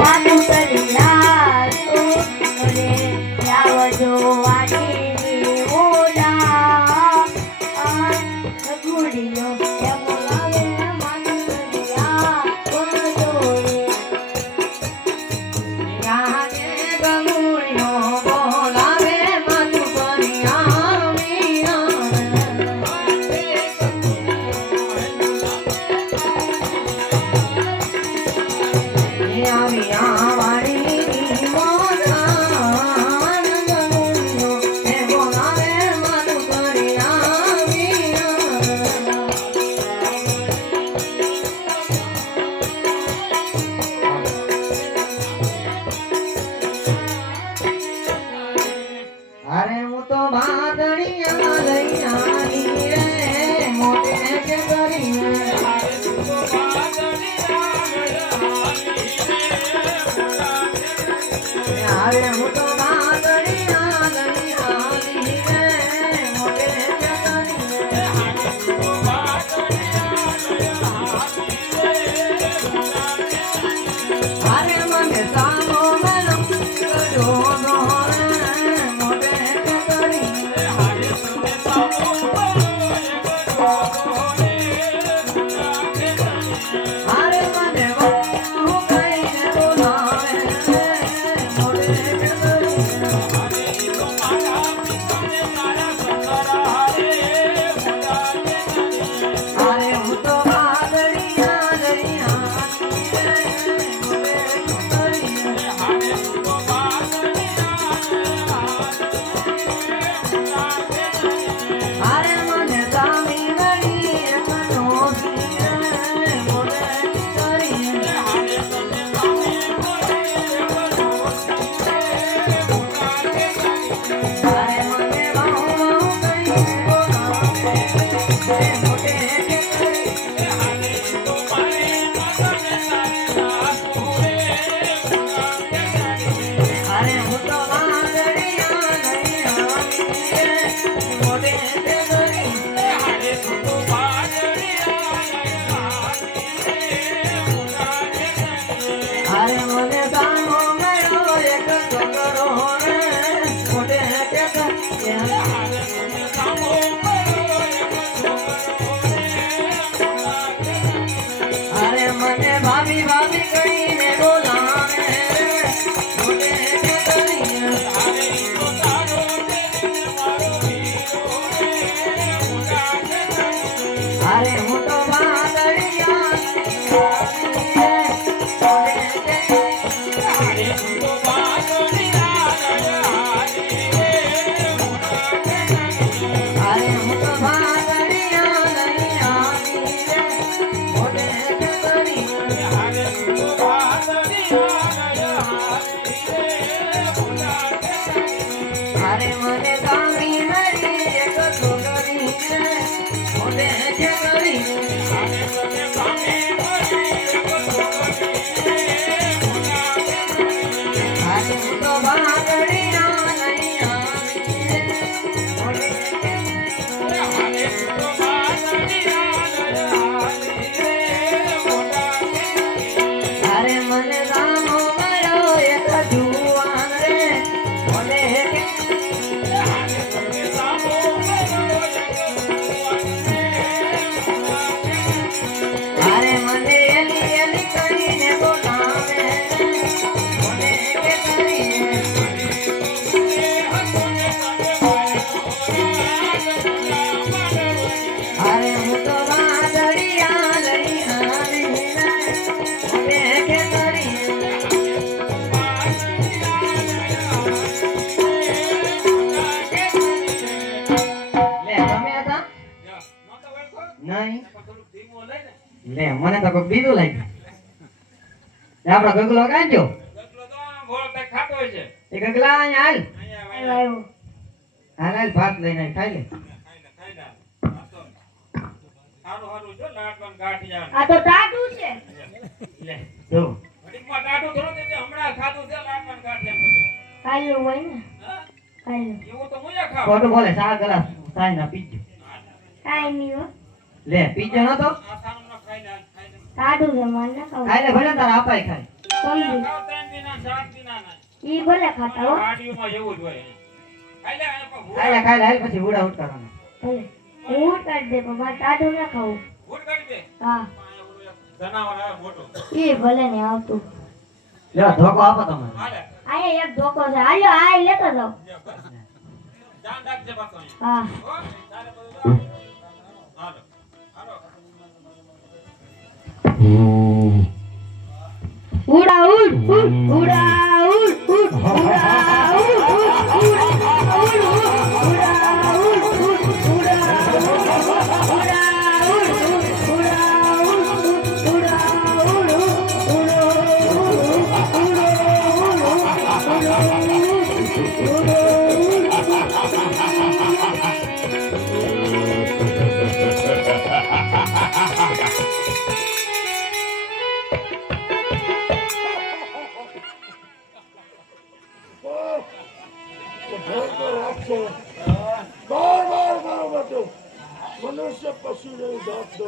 માનું કરિયા તો રે આવજો વાડી ઓલા ગુડીઓ એ બોલાવે માનું કરિયા બોલો રે રાગે ગમુડીઓ બોલાવે માનું કરિયા મીરા વાડી મોના ગમુડીઓ એ બોલાવે માનું કરિયા અરે હું તો બાદણિયા લઈ આવી રે મોટે કે કરી અરે હું તો બાદણિયા લઈ આવી રે મોટે કે કરી અરે મને સામો મેલો કડો ભાભી ભાભી કહીને બોલાવે અરે હું તો અરે મને કામી નરી એક છોકરી છે મોટે કે કરી અરે હું તો બાદળિયા નહીં આવી મોટે કે અરે મને રામો ગયો એક જુવાન રે મોટે કે અરે મને એલી એલી કરીને બોલાવે મોટે કે કરીને અરે હું તો વાદળિયા લઈ આવી મોટે કે કરીને લે તમે હતા નહીં લે મને તો કોઈ બીજું લાગ્યું આપડો ગગલો કાંજો એ ગગલા અહીંયા હાલ હાલ ભાત લઈને ખાઈ લે આ તો ટાટું છે લે જો કાલ્યું હોય ને કાલ્યું ખોટું બોલે 7 ગ્લાસ ચાય ના પીજો કાઈ નહીં હો લે પીજો ન તો ટાટું છે મને ખાઈ લે ભલે તારા આપાય ખાય સમજી ખાવ 3 દિના 7 દિના ના ઈ ભલે ખાતા હો ગાડીઓમાં જેવું જ હોય ખાઈ લે અને પણ ખાઈ લે ખાઈ લે હાલ પછી ઉડા ઉઠાડવાનો ભલે હું કાઢી દે પણ મારે ટાઢું ના ખાવું ભૂટ કરી દે હા જનાવર આવે મોટો ઈ ભલે ને આવતું લ્યો ધોકો આપો તમે હાલે આયા એક ધોકો છે હાલ્યો આ લેતો જાવ જાન રાખજે પાછો અહીંયા. હા હો તારે બધું હાલો હાલો ઉડા ઉડ ઉડ ઉડા ઉડ ઉડ ઉડા ઉડ ઉડ મનુષ્ય પશુ નહીં જાત દે